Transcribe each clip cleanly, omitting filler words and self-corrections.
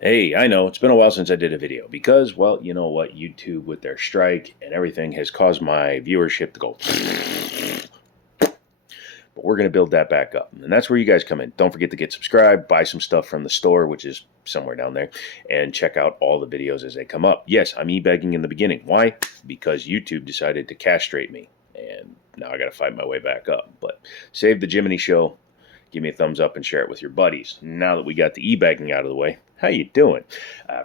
Hey, I know it's been a while since I did a video because, well, you know what? YouTube with their strike and everything has caused my viewership to go. But we're going to build that back up. And that's where you guys come in. Don't forget to get subscribed, buy some stuff from the store, which is somewhere down there, and check out all the videos as they come up. Yes, I'm e-begging in the beginning. Why? Because YouTube decided to castrate me. And now I got to fight my way back up. But save the Jiminy show. Give me a thumbs up and share it with your buddies. Now that we got the e-bagging out of the way, how you doing?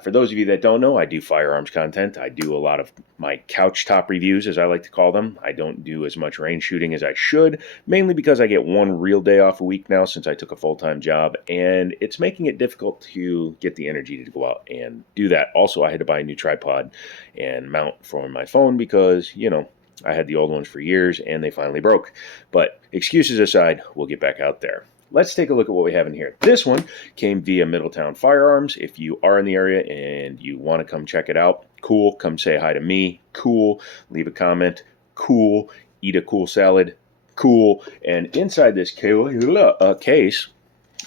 For those of you that don't know, I do firearms content. I do a lot of my couch top reviews, as I like to call them. I don't do as much range shooting as I should, mainly because I get one real day off a week now since I took a full-time job, and it's making it difficult to get the energy to go out and do that. Also, I had to buy a new tripod and mount for my phone because, you know, I had the old ones for years and they finally broke. But excuses aside, we'll get back out there. Let's take a look at what we have in here. This one came via Middletown Firearms. If you are in the area and you want to come check it out, cool. Come say hi to me. Cool. Leave a comment. Cool. Eat a cool salad. Cool. And inside this case,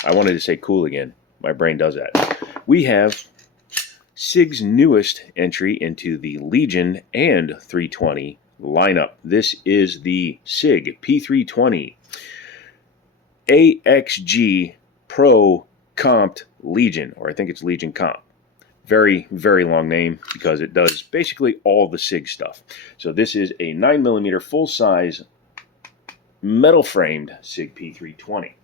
I wanted to say cool again. My brain does that. We have Sig's newest entry into the Legion and 320 lineup. This is the Sig P320 AXG Pro Comped Legion, or I think it's Legion Comp. Very, very long name because it does basically all the Sig stuff. So this is a 9mm full-size metal-framed Sig P320.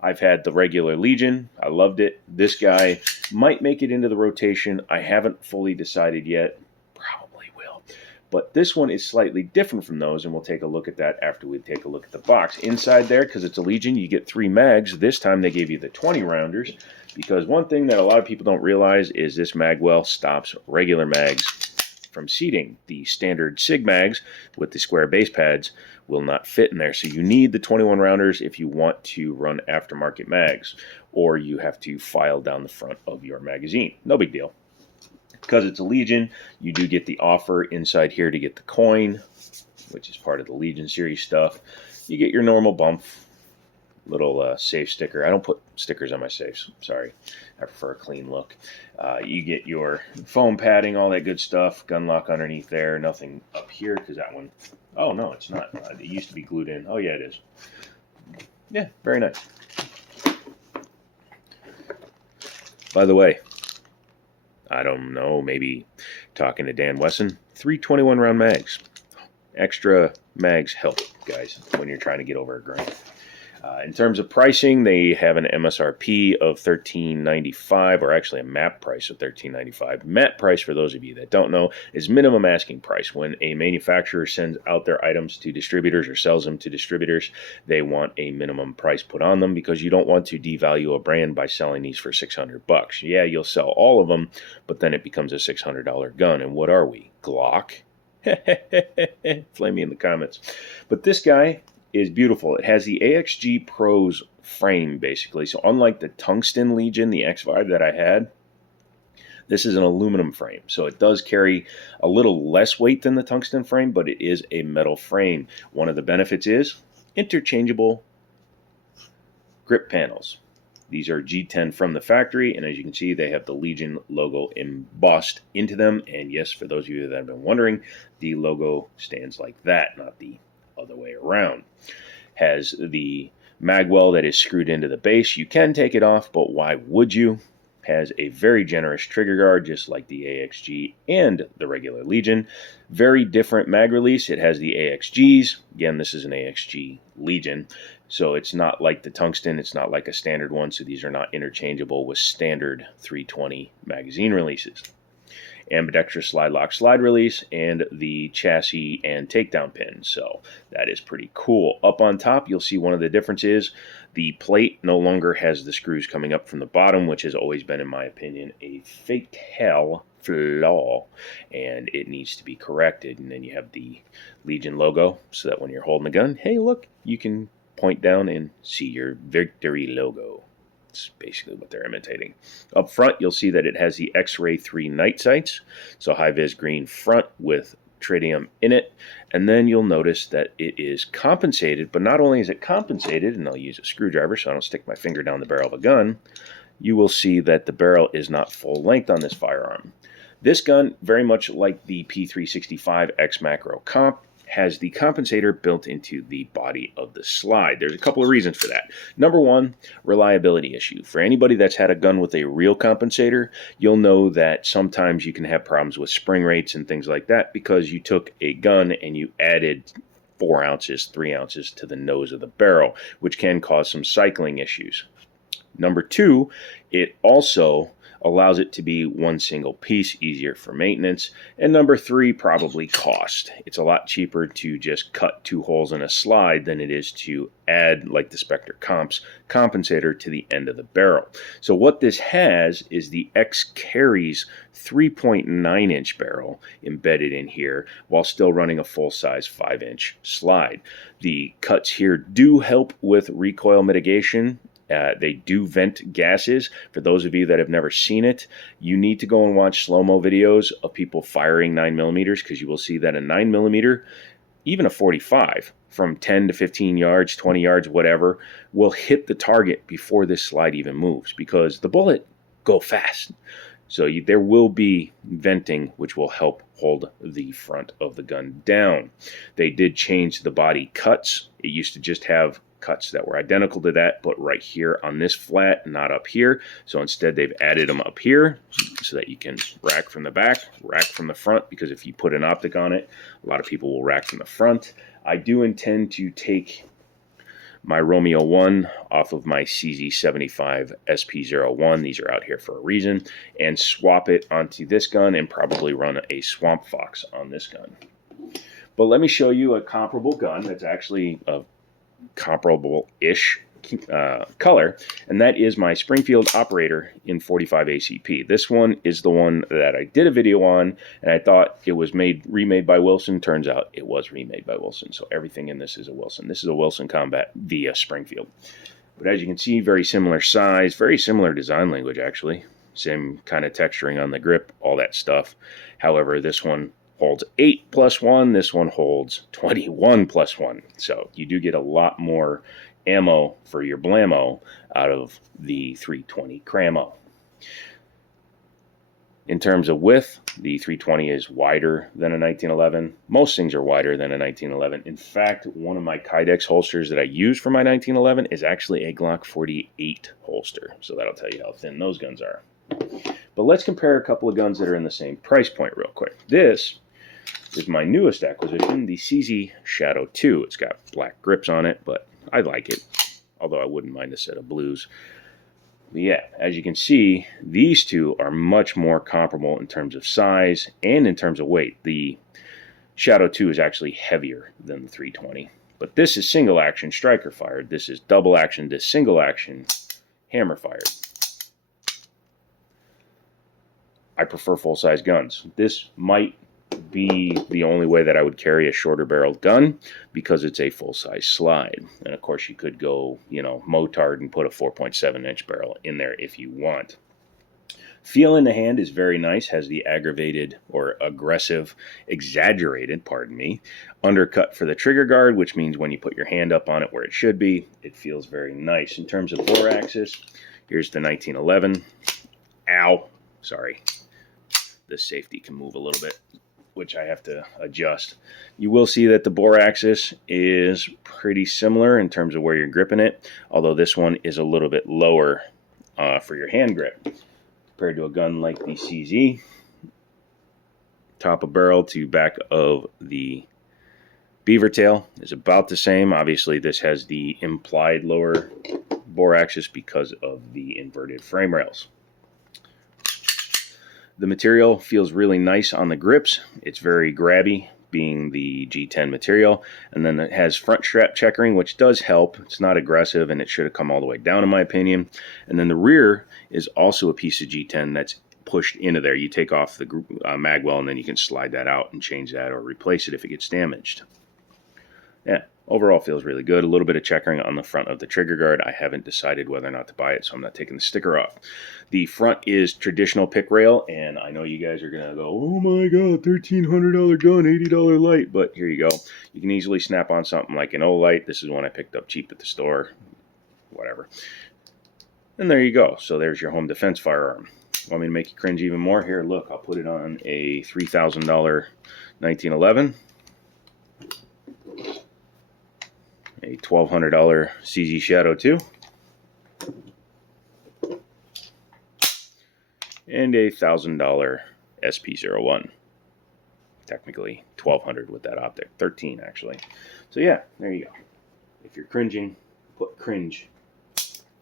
I've had the regular Legion. I loved it. This guy might make it into the rotation. I haven't fully decided yet. Probably will. But this one is slightly different from those, and we'll take a look at that after we take a look at the box. Inside there, because it's a Legion, you get 3 mags. This time they gave you the 20 rounders, because one thing that a lot of people don't realize is this mag well stops regular mags from seating. The standard Sig mags with the square base pads will not fit in there. So you need the 21 rounders if you want to run aftermarket mags, or you have to file down the front of your magazine. No big deal. Because it's a Legion, you do get the offer inside here to get the coin, which is part of the Legion series stuff. You get your normal bump, little safe sticker. I don't put stickers on my safes. Sorry. I prefer a clean look. You get your foam padding, all that good stuff. Gun lock underneath there. Nothing up here because that one... Oh, no, it's not. It used to be glued in. Oh, yeah, it is. Yeah, very nice. By the way, I don't know, maybe talking to Dan Wesson, 321 round mags. Extra mags help, guys, when you're trying to get over a grind. In terms of pricing, they have an MSRP of $13.95, or actually a MAP price of $13.95. MAP price, for those of you that don't know, is minimum asking price. When a manufacturer sends out their items to distributors or sells them to distributors, they want a minimum price put on them because you don't want to devalue a brand by selling these for $600. Yeah, you'll sell all of them, but then it becomes a $600 gun. And what are we? Glock? Flame me in the comments. But this guy is beautiful. It has the AXG Pro's frame, basically. So unlike the Tungsten Legion, the X5 that I had, this is an aluminum frame. So it does carry a little less weight than the tungsten frame, but it is a metal frame. One of the benefits is interchangeable grip panels. These are G10 from the factory, and as you can see, they have the Legion logo embossed into them. And yes, for those of you that have been wondering, the logo stands like that, not the other way around. Has the magwell that is screwed into the base. You can take it off, but why would you? Has a very generous trigger guard, just like the AXG and the regular Legion. Very different mag release. It has the AXGs. Again, this is an AXG Legion, so it's not like the Tungsten. It's not like a standard one, so these are not interchangeable with standard 320 magazine releases. Ambidextrous slide lock slide release, and the chassis and takedown pin. So that is pretty cool. Up on top, you'll see one of the differences. The plate no longer has the screws coming up from the bottom, which has always been, in my opinion, a fatal flaw, and it needs to be corrected. And then you have the Legion logo, so that when you're holding the gun, hey, look, you can point down and see your victory logo. That's basically what they're imitating. Up front, you'll see that it has the X-Ray 3 night sights, so high-vis green front with tritium in it. And then you'll notice that it is compensated, but not only is it compensated, and I'll use a screwdriver so I don't stick my finger down the barrel of a gun, you will see that the barrel is not full length on this firearm. This gun, very much like the P365 X Macro Comp, has the compensator built into the body of the slide. There's a couple of reasons for that. Number one, reliability issue. For anybody that's had a gun with a real compensator, you'll know that sometimes you can have problems with spring rates and things like that because you took a gun and you added 4 ounces, 3 ounces to the nose of the barrel, which can cause some cycling issues. Number two, it also allows it to be one single piece, easier for maintenance. And number three, probably cost. It's a lot cheaper to just cut 2 holes in a slide than it is to add, like the Spectre Comp's compensator, to the end of the barrel. So what this has is the X Carry's 3.9-inch barrel embedded in here while still running a full-size 5-inch slide. The cuts here do help with recoil mitigation. They do vent gases. For those of you that have never seen it, you need to go and watch slow-mo videos of people firing 9mm because you will see that a 9mm, even a 45, from 10 to 15 yards, 20 yards, whatever, will hit the target before this slide even moves because the bullet go fast. So there will be venting, which will help hold the front of the gun down. They did change the body cuts. It used to just have cuts that were identical to that, but right here on this flat, not up here. So instead they've added them up here so that you can rack from the back, rack from the front, because if you put an optic on it, a lot of people will rack from the front. I do intend to take my Romeo 1 off of my CZ75 SP01, these are out here for a reason, and swap it onto this gun and probably run a Swamp Fox on this gun. But let me show you a comparable gun that's actually a comparable-ish color, and that is my Springfield Operator in 45 ACP. This one is the one that I did a video on, and I thought it was remade by Wilson. Turns out it was remade by Wilson, so everything in this is a Wilson. This is a Wilson Combat via Springfield. But as you can see, very similar size, very similar design language, actually. Same kind of texturing on the grip, all that stuff. However, this one holds 8+1, this one holds 21+1. So you do get a lot more ammo for your blammo out of the 320 Cramo. In terms of width, the 320 is wider than a 1911. Most things are wider than a 1911. In fact, one of my Kydex holsters that I use for my 1911 is actually a Glock 48 holster. So that'll tell you how thin those guns are. But let's compare a couple of guns that are in the same price point real quick. This is my newest acquisition, the CZ Shadow 2. It's got black grips on it, but I like it, although I wouldn't mind a set of blues. But yeah, as you can see, these two are much more comparable in terms of size and in terms of weight. The Shadow 2 is actually heavier than the 320, but this is single action striker fired. This is double action to single action hammer fired. I prefer full-size guns. This might be the only way that I would carry a shorter barreled gun because it's a full-size slide. And of course you could go, motard and put a 4.7-inch barrel in there if you want. Feel in the hand is very nice, has the aggravated or aggressive, exaggerated, undercut for the trigger guard, which means when you put your hand up on it where it should be, it feels very nice. In terms of bore axis, here's the 1911. Ow, sorry. This safety can move a little bit, which I have to adjust. You will see that the bore axis is pretty similar in terms of where you're gripping it, although this one is a little bit lower for your hand grip. Compared to a gun like the CZ, top of barrel to back of the beaver tail is about the same. Obviously, this has the implied lower bore axis because of the inverted frame rails. The material feels really nice on the grips. It's very grabby, being the G10 material. And then it has front strap checkering, which does help. It's not aggressive, and it should have come all the way down, in my opinion. And then the rear is also a piece of G10 that's pushed into there. You take off the mag well, and then you can slide that out and change that or replace it if it gets damaged. Yeah, overall feels really good. A little bit of checkering on the front of the trigger guard. I haven't decided whether or not to buy it, so I'm not taking the sticker off. The front is traditional pick rail, and I know you guys are going to go, oh my god, $1,300 gun, $80 light, but here you go. You can easily snap on something like an Olight. This is one I picked up cheap at the store, whatever. And there you go. So there's your home defense firearm. Want me to make you cringe even more? Here, look, I'll put it on a $3,000 1911, a $1,200 CZ Shadow 2, and a $1,000 SP01. Technically $1,200 with that optic, 13 actually. So yeah, there you go. If you're cringing, put cringe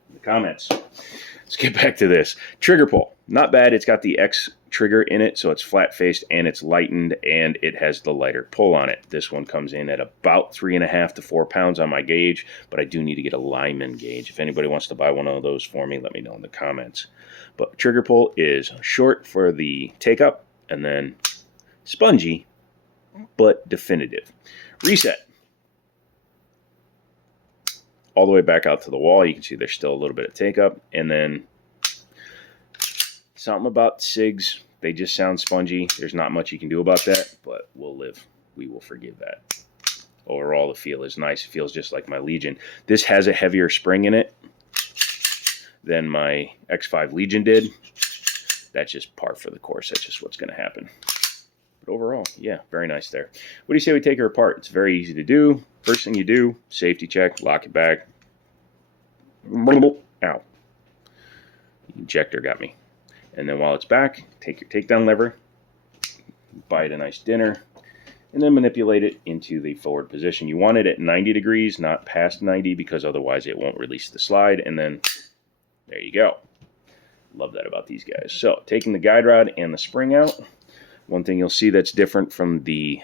in the comments. Let's get back to this. Trigger pull, not bad. It's got the X trigger in it, so it's flat faced and it's lightened, and it has the lighter pull on it. This one comes in at about 3.5 to 4 pounds on my gauge, but I do need to get a Lyman gauge. If anybody wants to buy one of those for me, let me know in the comments. But trigger pull is short for the take up, and then spongy but definitive. Reset. All the way back out to the wall. You can see there's still a little bit of take up, and then something about SIGs, they just sound spongy. There's not much you can do about that, but we'll live. We will forgive that. Overall, the feel is nice. It feels just like my Legion. This has a heavier spring in it than my X5 Legion did. That's just par for the course. That's just what's going to happen. But overall, yeah, very nice there. What do you say we take her apart? It's very easy to do. First thing you do, safety check, lock it back. Ow. Ejector got me. And then while it's back, take your takedown lever, buy it a nice dinner, and then manipulate it into the forward position. You want it at 90 degrees, not past 90, because otherwise it won't release the slide. And then there you go. Love that about these guys. So taking the guide rod and the spring out, one thing you'll see that's different from the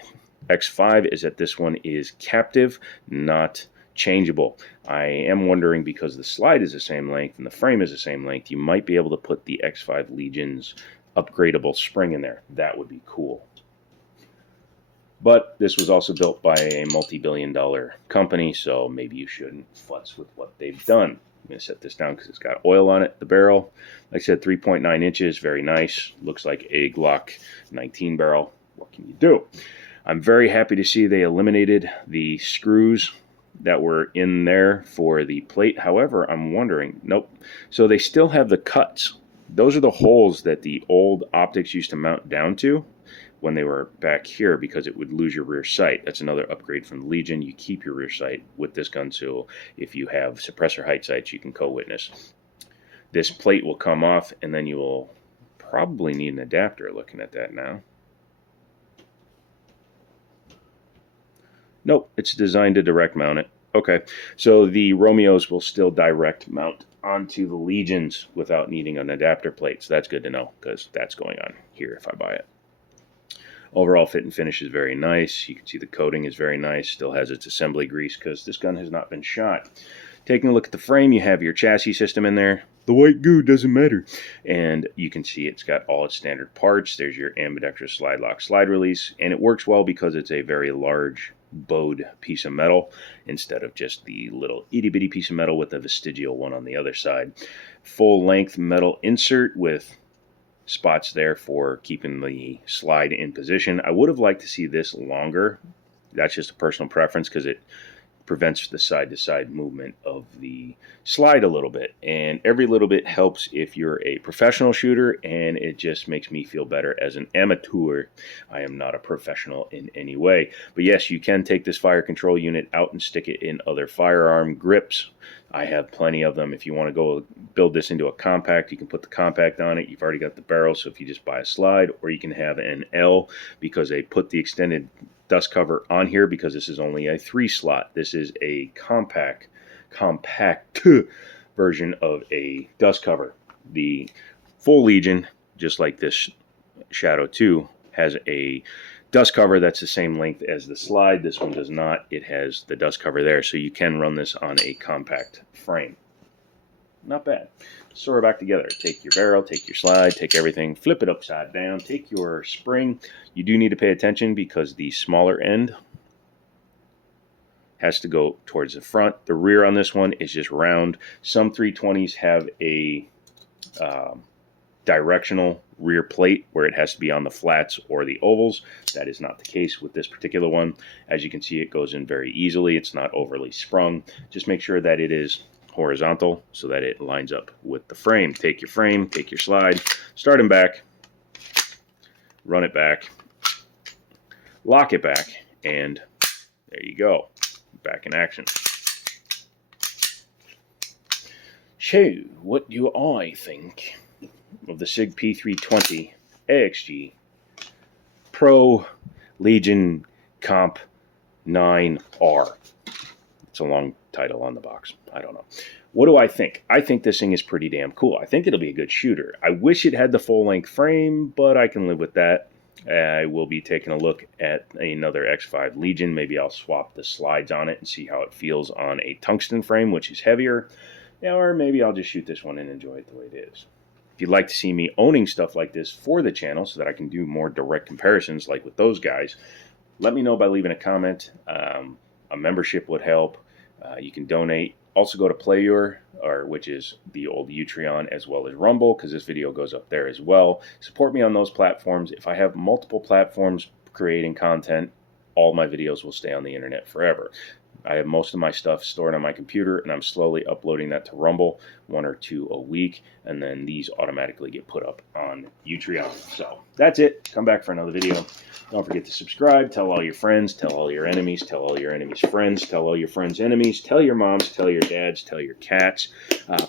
X5 is that this one is captive, not changeable. I am wondering, because the slide is the same length and the frame is the same length, you might be able to put the X5 Legion's upgradable spring in there. That would be cool. But this was also built by a multi-billion-dollar company, so maybe you shouldn't futz with what they've done. I'm going to set this down because it's got oil on it. The barrel, like I said, 3.9 inches, very nice. Looks like a Glock 19 barrel. What can you do? I'm very happy to see they eliminated the screws that were in there for the plate. However, I'm wondering, nope. So they still have the cuts. Those are the holes that the old optics used to mount down to when they were back here, because it would lose your rear sight. That's another upgrade from the Legion. You keep your rear sight with this gun, so if you have suppressor height sights, you can co-witness. This plate will come off, and then you will probably need an adapter, looking at that now. Nope, it's designed to direct mount it. Okay, so the Romeos will still direct mount onto the Legions without needing an adapter plate, so that's good to know, because that's going on here if I buy it. Overall fit and finish is very nice. You can see the coating is very nice. Still has its assembly grease because this gun has not been shot. Taking a look at the frame, you have your chassis system in there. The white goo doesn't matter. And you can see it's got all its standard parts. There's your ambidextrous slide lock, slide release. And it works well because it's a very large bowed piece of metal instead of just the little itty bitty piece of metal with the vestigial one on the other side. Full length metal insert with spots there for keeping the slide in position. I would have liked to see this longer. That's just a personal preference because it prevents the side-to-side movement of the slide a little bit, and every little bit helps if you're a professional shooter, and it just makes me feel better as an amateur. I am not a professional in any way, but yes, you can take this fire control unit out and stick it in other firearm grips. I have plenty of them. If you want to go build this into a compact, you can put the compact on it. You've already got the barrel, so if you just buy a slide, or you can have an L because they put the extended dust cover on here because this is only a 3-slot. This is a compact version of a dust cover. The full Legion, just like this Shadow 2, has a dust cover that's the same length as the slide. This one does not. It has the dust cover there, so you can run this on a compact frame. Not bad. So we're back together. Take your barrel, take your slide, take everything, flip it upside down, take your spring. You do need to pay attention because the smaller end has to go towards the front. The rear on this one is just round. Some 320s have a directional rear plate where it has to be on the flats or the ovals. That is not the case with this particular one. As you can see, it goes in very easily. It's not overly sprung. Just make sure that it is horizontal so that it lines up with the frame. Take your slide, start them back, run it back, lock it back, and there you go, back in action. So, what do I think of the Sig P320 AXG Pro Legion Comp 9R? It's a long title on the box. I don't know. What do I think? I think this thing is pretty damn cool. I think it'll be a good shooter. I wish it had the full-length frame, but I can live with that. I will be taking a look at another X5 Legion. Maybe I'll swap the slides on it and see how it feels on a tungsten frame, which is heavier. Or maybe I'll just shoot this one and enjoy it the way it is. If you'd like to see me owning stuff like this for the channel so that I can do more direct comparisons like with those guys, let me know by leaving a comment. A membership would help. You can donate. Also go to Player, which is the old Utreon, as well as Rumble, because this video goes up there as well. Support me on those platforms. If I have multiple platforms creating content, all my videos will stay on the internet forever. I have most of my stuff stored on my computer, and I'm slowly uploading that to Rumble, 1 or 2 a week, and then these automatically get put up on Utreon. So that's it. Come back for another video. Don't forget to subscribe. Tell all your friends. Tell all your enemies. Tell all your enemies' friends. Tell all your friends' enemies. Tell your moms. Tell your dads. Tell your cats.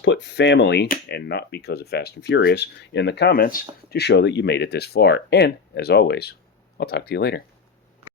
Put family, and not because of Fast and Furious, in the comments to show that you made it this far. And, as always, I'll talk to you later.